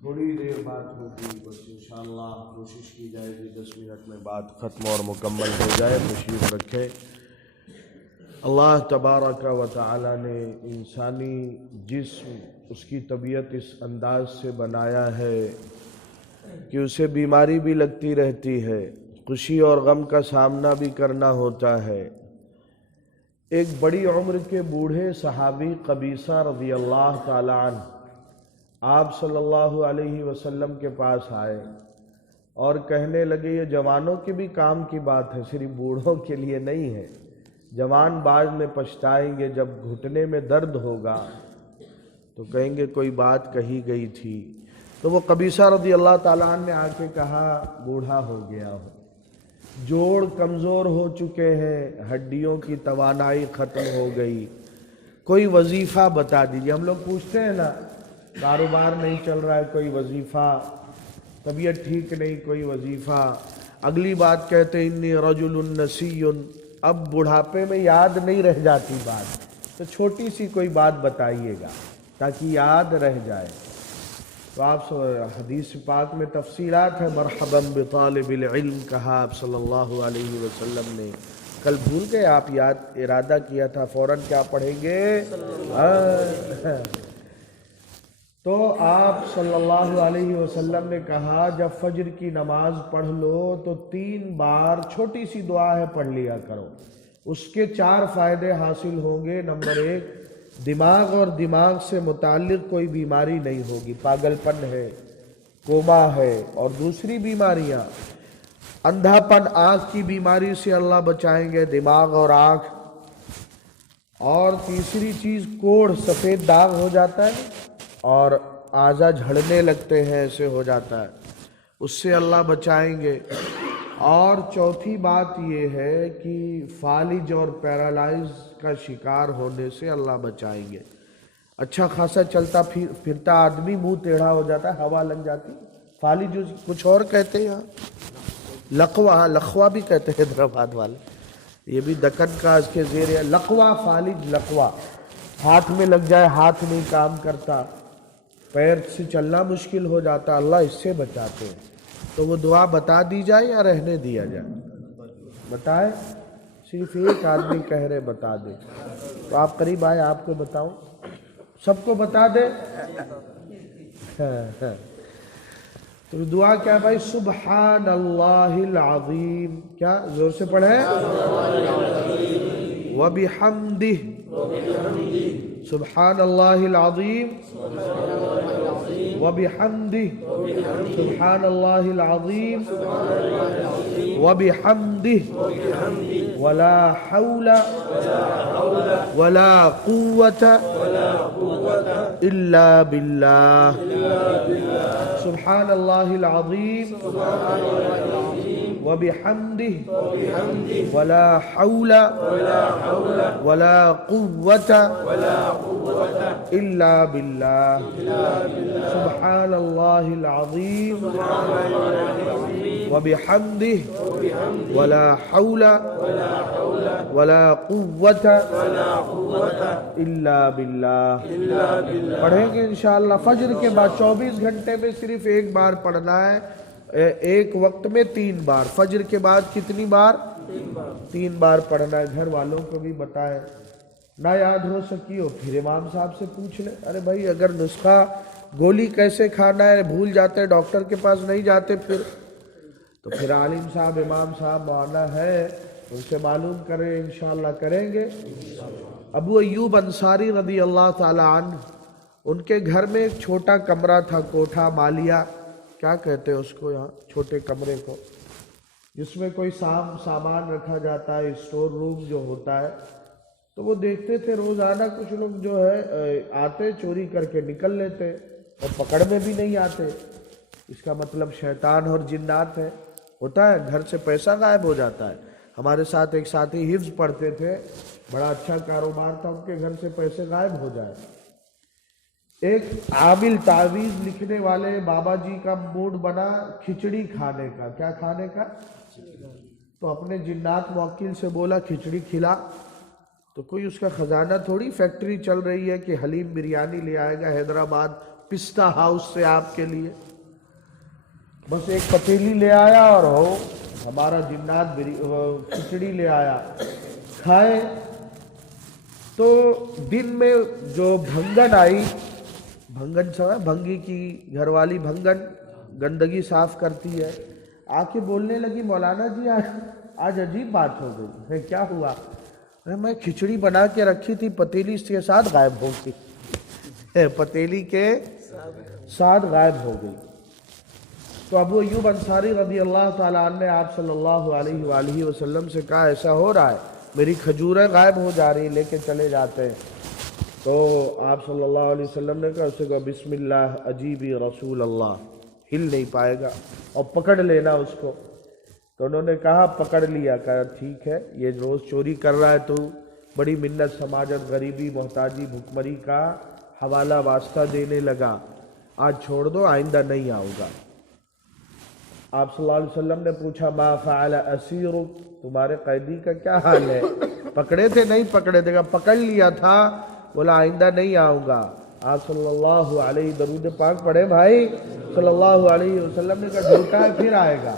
تھوڑی دیر بات ہوگی بس انشاءاللہ کوشش کی جائے گی 10 منٹ میں بات ختم اور مکمل ہو جائے. تشریف رکھے. اللہ تبارک و تعالی نے انسانی جسم اس کی طبیعت اس انداز سے بنایا ہے کہ اسے بیماری بھی لگتی رہتی ہے، خوشی اور غم کا سامنا بھی کرنا ہوتا ہے. ایک بڑی عمر کے بوڑھے صحابی قبیصہ رضی اللہ تعالی عنہ آپ صلی اللہ علیہ وسلم کے پاس آئے اور کہنے لگے یہ جوانوں کے بھی کام کی بات ہے، صرف بوڑھوں کے لیے نہیں ہے. جوان بعد میں پچھتائیں گے، جب گھٹنے میں درد ہوگا تو کہیں گے کوئی بات کہی گئی تھی. تو وہ قبیصہ رضی اللہ تعالیٰ عنہ نے آ کے کہا بوڑھا ہو گیا ہو، جوڑ کمزور ہو چکے ہیں، ہڈیوں کی توانائی ختم ہو گئی، کوئی وظیفہ بتا دیجیے. ہم لوگ پوچھتے ہیں نا کاروبار نہیں چل رہا ہے کوئی وظیفہ، طبیعت ٹھیک نہیں کوئی وظیفہ. اگلی بات کہتے انی رجل نسی، اب بڑھاپے میں یاد نہیں رہ جاتی بات، تو چھوٹی سی کوئی بات بتائیے گا تاکہ یاد رہ جائے. تو آپ حدیث پاک میں تفصیلات ہے. مرحبا بطالب العلم کہا آپ صلی اللہ علیہ وسلم نے. کل بھول گئے آپ، یاد ارادہ کیا تھا فوراً کیا پڑھیں گے. تو آپ صلی اللہ علیہ وسلم نے کہا جب فجر کی نماز پڑھ لو تو 3 بار چھوٹی سی دعا ہے پڑھ لیا کرو، اس کے 4 فائدے حاصل ہوں گے. نمبر 1، دماغ اور دماغ سے متعلق کوئی بیماری نہیں ہوگی، پاگل پن ہے، کوما ہے، اور دوسری بیماریاں اندھا پن، آنکھ کی بیماری سے اللہ بچائیں گے، دماغ اور آنکھ. اور تیسری چیز کوڑھ، سفید داغ ہو جاتا ہے اور اعضا جھڑنے لگتے ہیں، ایسے ہو جاتا ہے، اس سے اللہ بچائیں گے. اور چوتھی بات یہ ہے کہ فالج اور پیرالائز کا شکار ہونے سے اللہ بچائیں گے. اچھا خاصا چلتا پھرتا آدمی منہ ٹیڑھا ہو جاتا ہے، ہوا لگ جاتی. فالج کچھ اور کہتے ہیں یہاں لقوا، لقوا بھی کہتے ہیں حیدرآباد والے، یہ بھی دکن کا اس کے زیر ہے. لقوا، فالج، لقوا، ہاتھ میں لگ جائے، ہاتھ نہیں کام کرتا، پیر سے چلنا مشکل ہو جاتا، اللہ اس سے بچاتے ہیں. تو وہ دعا بتا دی جائے یا رہنے دیا جائے؟ بتائے. صرف ایک آدمی کہہ رہے بتا دے، تو آپ قریب آئے آپ کو بتاؤں، سب کو بتا دے. تو دعا کیا بھائی؟ سبحان اللہ العظیم، کیا زور سے پڑھیں، وبحمدہ، سبحان اللہ العظیم وبحمدہ، سبحان اللہ العظیم وبحمدہ، ولا حول ولا قوة الا باللہ. سبحان اللہ العظیم وبحمدہ ولا حول ولا قوة الا باللہ. سبحان اللہ العظیم وبحمدہ ولا حول ولا قوة الا باللہ. پڑھیں گے انشاءاللہ. فجر کے بعد 24 گھنٹے میں صرف ایک بار پڑھنا ہے، ایک وقت میں 3 بار. فجر کے بعد کتنی بار؟ 3 بار پڑھنا ہے. گھر والوں کو بھی بتائیں، نہ یاد ہو سکی ہو پھر امام صاحب سے پوچھ لیں. ارے بھائی اگر نسخہ گولی کیسے کھانا ہے بھول جاتے، ڈاکٹر کے پاس نہیں جاتے، تو پھر عالم صاحب، امام صاحب مولانا ہے، ان سے معلوم کریں، انشاءاللہ کریں گے. ابو ایوب انصاری رضی اللہ تعالی عنہ، ان کے گھر میں ایک چھوٹا کمرہ تھا، کوٹھا، مالیہ، کیا کہتے ہیں اس کو یہاں، چھوٹے کمرے کو، جس میں کوئی سامان رکھا جاتا ہے، اسٹور روم جو ہوتا ہے. تو وہ دیکھتے تھے روزانہ کچھ لوگ جو ہے آتے چوری کر کے نکل لیتے اور پکڑ میں بھی نہیں آتے. اس کا مطلب شیطان اور جنات ہے. ہوتا ہے گھر سے پیسہ غائب ہو جاتا ہے. ہمارے ساتھ ایک ساتھی حفظ پڑھتے تھے، بڑا اچھا کاروبار تھا، ان کے گھر سے پیسے غائب ہو جائے. ایک عامل تعویذ لکھنے والے بابا جی کا موڈ بنا کھچڑی کھانے کا. کیا کھانے کا؟ تو اپنے جنات موکل سے بولا کھچڑی کھلا. تو کوئی اس کا خزانہ تھوڑی فیکٹری چل رہی ہے کہ حلیم بریانی لے آئے گا حیدرآباد پستہ ہاؤس سے آپ کے لیے، بس ایک پتیلی لے آیا اور ہو ہمارا جنات کھچڑی لے آیا، کھائے۔ تو دن میں جو بھنگن آئی، بھنگن سمجھا، بھنگی کی گھر والی بھنگن گندگی صاف کرتی ہے، آ کے بولنے لگی مولانا جی آج عجیب بات ہو گئی۔ کیا ہوا؟ میں کھچڑی بنا کے رکھی تھی، پتیلی اس کے ساتھ غائب ہو گئی، پتیلی کے ساتھ غائب ہو گئی۔ تو ابو ایوب انصاری رضی اللہ تعالیٰ عنہ نے آپ صلی اللہ علیہ وآلہ وسلم سے کہا ایسا ہو رہا ہے، میری کھجوریں غائب ہو جا رہی، لے کے چلے جاتے ہیں۔ تو آپ صلی اللہ علیہ وسلم نے کہا اسے کہا بسم اللہ اجیبی رسول اللہ، ہل نہیں پائے گا، اور پکڑ لینا اس کو۔ تو انہوں نے کہا پکڑ لیا، کہا ٹھیک ہے، یہ روز چوری کر رہا ہے تو بڑی منت سماجت، غریبی، محتاجی، بھوکمری کا حوالہ واسطہ دینے لگا، آج چھوڑ دو، آئندہ نہیں آؤں گا۔ آپ صلی اللہ علیہ وسلم نے پوچھا ما فعل اسیرک، تمہارے قیدی کا کیا حال ہے؟ پکڑے تھے نہیں پکڑے تھے؟ پکڑ لیا تھا، بولا آئندہ نہیں آؤں گا۔ آپ صلی اللہ علیہ درود پاک پڑھے بھائی، صلی اللہ علیہ وسلم نے کہا جھوٹا ہے، پھر آئے گا۔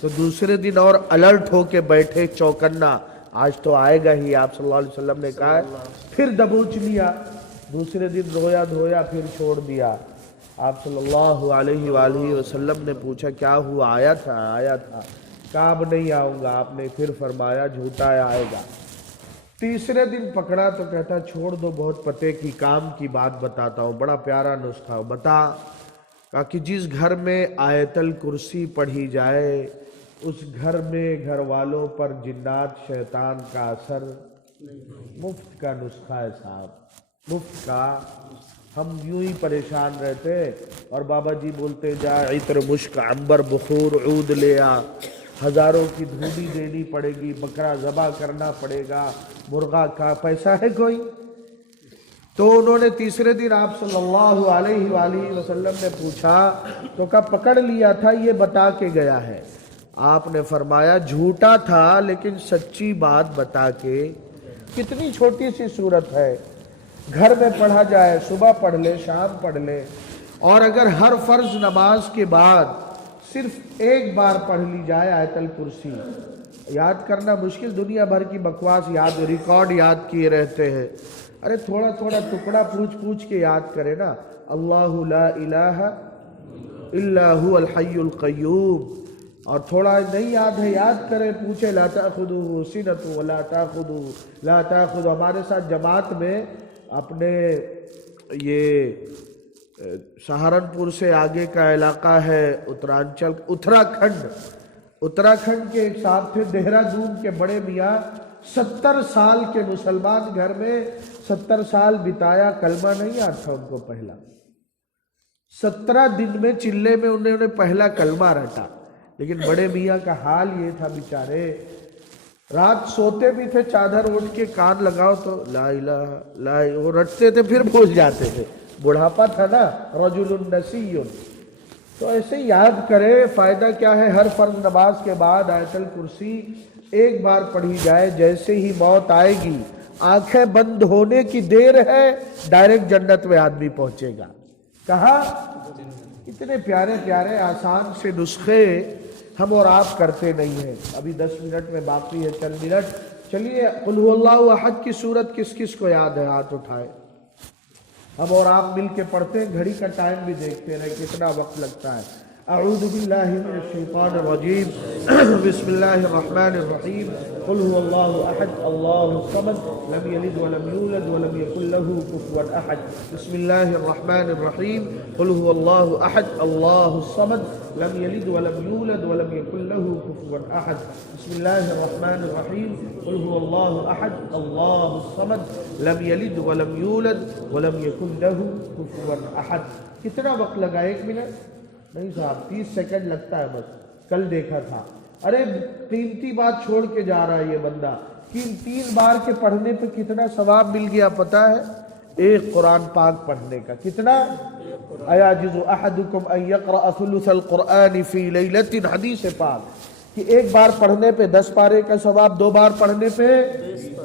تو دوسرے دن اور الرٹ ہو کے بیٹھے چوکنا، آج تو آئے گا ہی۔ آپ صلی اللہ علیہ وسلم نے کہا پھر دبوچ لیا، دوسرے دن رویا دھویا، پھر چھوڑ دیا۔ آپ صلی اللہ علیہ وآلہ وسلم نے پوچھا کیا ہوا؟ آیا تھا؟ کہا اب نہیں آؤں گا۔ آپ نے پھر فرمایا جھوٹا ہے، آئے گا۔ تیسرے دن پکڑا تو کہتا چھوڑ دو، بہت پتے کی کام کی بات بتاتا ہوں، بڑا پیارا نسخہ بتا۔ کہا کہ جس گھر میں آیت الکرسی پڑھی جائے اس گھر میں گھر والوں پر جنات شیطان کا اثر، مفت کا نسخہ ہے صاحب، مفت کا۔ ہم یوں ہی پریشان رہتے اور بابا جی بولتے جا عطر مشک عنبر بخور عود لے آ، ہزاروں کی دھولی دینی پڑے گی، بکرا ذبح کرنا پڑے گا، مرغا کا پیسہ ہے کوئی؟ تو انہوں نے تیسرے دن آپ صلی اللہ علیہ وآلہ وسلم نے پوچھا تو کہا پکڑ لیا تھا، یہ بتا کے گیا ہے۔ آپ نے فرمایا جھوٹا تھا لیکن سچی بات بتا کے۔ کتنی چھوٹی سی صورت ہے، گھر میں پڑھا جائے، صبح پڑھ لے، شام پڑھ لے، اور اگر ہر فرض نماز کے بعد صرف ایک بار پڑھ لی جائے آیت الکرسی، یاد کرنا مشکل، دنیا بھر کی بکواس یاد، ریکارڈ یاد کیے رہتے ہیں، ارے تھوڑا تھوڑا ٹکڑا پوچھ پوچھ کے یاد کرے نا، اللہ لا الہ الا هو الحی القیوم، اور تھوڑا نہیں یاد ہے یاد کرے، پوچھے لا تأخذہ سنۃ ولا تأخذہ لا تأخذہ۔ ہمارے ساتھ جماعت میں اپنے یہ سہارنپور سے آگے کا علاقہ ہے اترانچل، اتراکھنڈ کے ایک صاحب تھے، دہرادون کے بڑے میاں، 70 سال کے مسلمان گھر میں 70 سال بتایا، کلمہ نہیں آتا تھا ان کو پہلا، 17 دن میں چلے میں انہوں نے پہلا کلمہ رٹا۔ لیکن بڑے میاں کا حال یہ تھا بیچارے، رات سوتے بھی تھے چادر اوڑھ کے، کان لگاؤ تو لا الہ لا، وہ رٹتے تھے پھر بھول جاتے تھے، بڑھاپا تھا نا، رجل نسی۔ تو ایسے یاد کرے، فائدہ کیا ہے، ہر فرض نماز کے بعد آیت الکرسی ایک بار پڑھی جائے، جیسے ہی موت آئے گی، آنکھیں بند ہونے کی دیر ہے، ڈائریکٹ جنت میں آدمی پہنچے گا۔ کہا اتنے پیارے پیارے آسان سے نسخے ہم اور آپ کرتے نہیں ہیں۔ ابھی 10 منٹ میں باقی ہے، چند منٹ، چلیے قل هو اللہ احد کی صورت کس کس کو یاد ہے؟ ہاتھ اٹھائے، ہم اور آپ مل کے پڑھتے ہیں، گھڑی کا ٹائم بھی دیکھتے رہے کتنا وقت لگتا ہے۔ اعوذ باللہ من الشیطان الرجیم، بسم اللہ الرحمن الرحیم، قل هو اللہ احد اللہ الصمد لم یلد ولم یولد ولم یکن له کفوا احد۔ بسم اللہ الرحمن الرحیم، قل هو اللہ احد اللہ الصمد لم یلد ولم یولد ولم یکن له کفوا احد۔ بسم اللہ الرحمن الرحیم، قل هو اللہ احد اللہ الصمد لم یلد ولم یولد ولم یکن له کفوا احد۔ کتنا وقت لگا؟ 1 منٹ نہیں صاحب، 30 سیکنڈ لگتا ہے بس، کل دیکھا تھا۔ ارے قیمتی بات چھوڑ کے جا رہا ہے یہ بندہ، 3 بار کے پڑھنے پہ کتنا ثواب مل گیا پتہ ہے؟ ایک قرآن پاک پڑھنے کا کتنا؟ ایاجز احدکم ان یقرأ ثلث القرآن فی لیلۃ، حدیث پاک کہ ایک بار پڑھنے پہ 10 پارے کا ثواب، 2 بار پڑھنے پہ،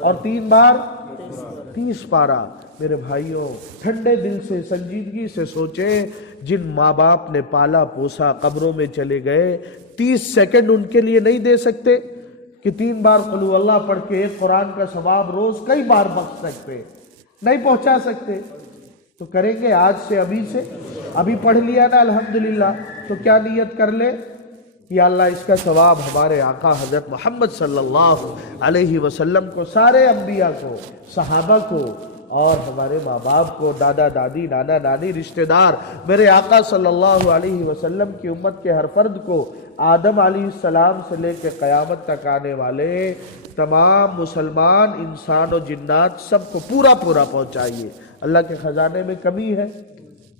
اور 3 بار 30 پارہ۔ میرے بھائیوں ٹھنڈے دل سے سنجیدگی سے سوچیں، جن ماں باپ نے پالا پوسا قبروں میں چلے گئے، 30 سیکنڈ ان کے لیے نہیں دے سکتے کہ 3 بار قل هو اللہ پڑھ کے ایک قرآن کا ثواب روز کئی بار بخش سکتے، نہیں پہنچا سکتے، تو کریں گے آج سے، ابھی پڑھ لیا نا الحمدللہ، تو کیا نیت کر لے، یا اللہ اس کا ثواب ہمارے آقا حضرت محمد صلی اللہ علیہ وسلم کو، سارے انبیاء کو، صحابہ کو، اور ہمارے ماں باپ کو، دادا دادی، نانا نانی، رشتہ دار، میرے آقا صلی اللہ علیہ وسلم کی امت کے ہر فرد کو، آدم علیہ السلام سے لے کے قیامت تک آنے والے تمام مسلمان انسان و جنات سب کو پورا پہنچائیے۔ اللہ کے خزانے میں کمی ہے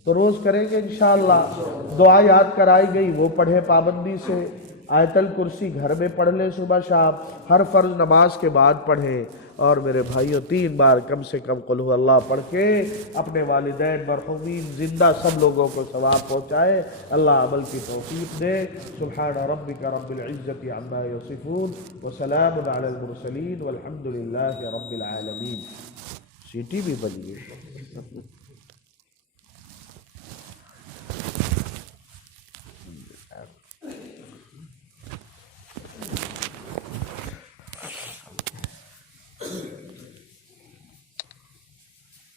تو روز کریں گے انشاءاللہ۔ دعا یاد کرائی گئی وہ پڑھیں پابندی سے، آیت الکرسی گھر میں پڑھ لیں صبح شام، ہر فرض نماز کے بعد پڑھیں، اور میرے بھائیوں 3 بار کم سے کم قل هو اللہ پڑھ کے اپنے والدین، مرحومین، زندہ سب لوگوں کو ثواب پہنچائے۔ اللہ عمل کی توفیق دے۔ سبحان ربک رب العزت عما یصفون وسلام علی المرسلین والحمد للہ رب العالمین۔ سیٹی بھی بج گئی۔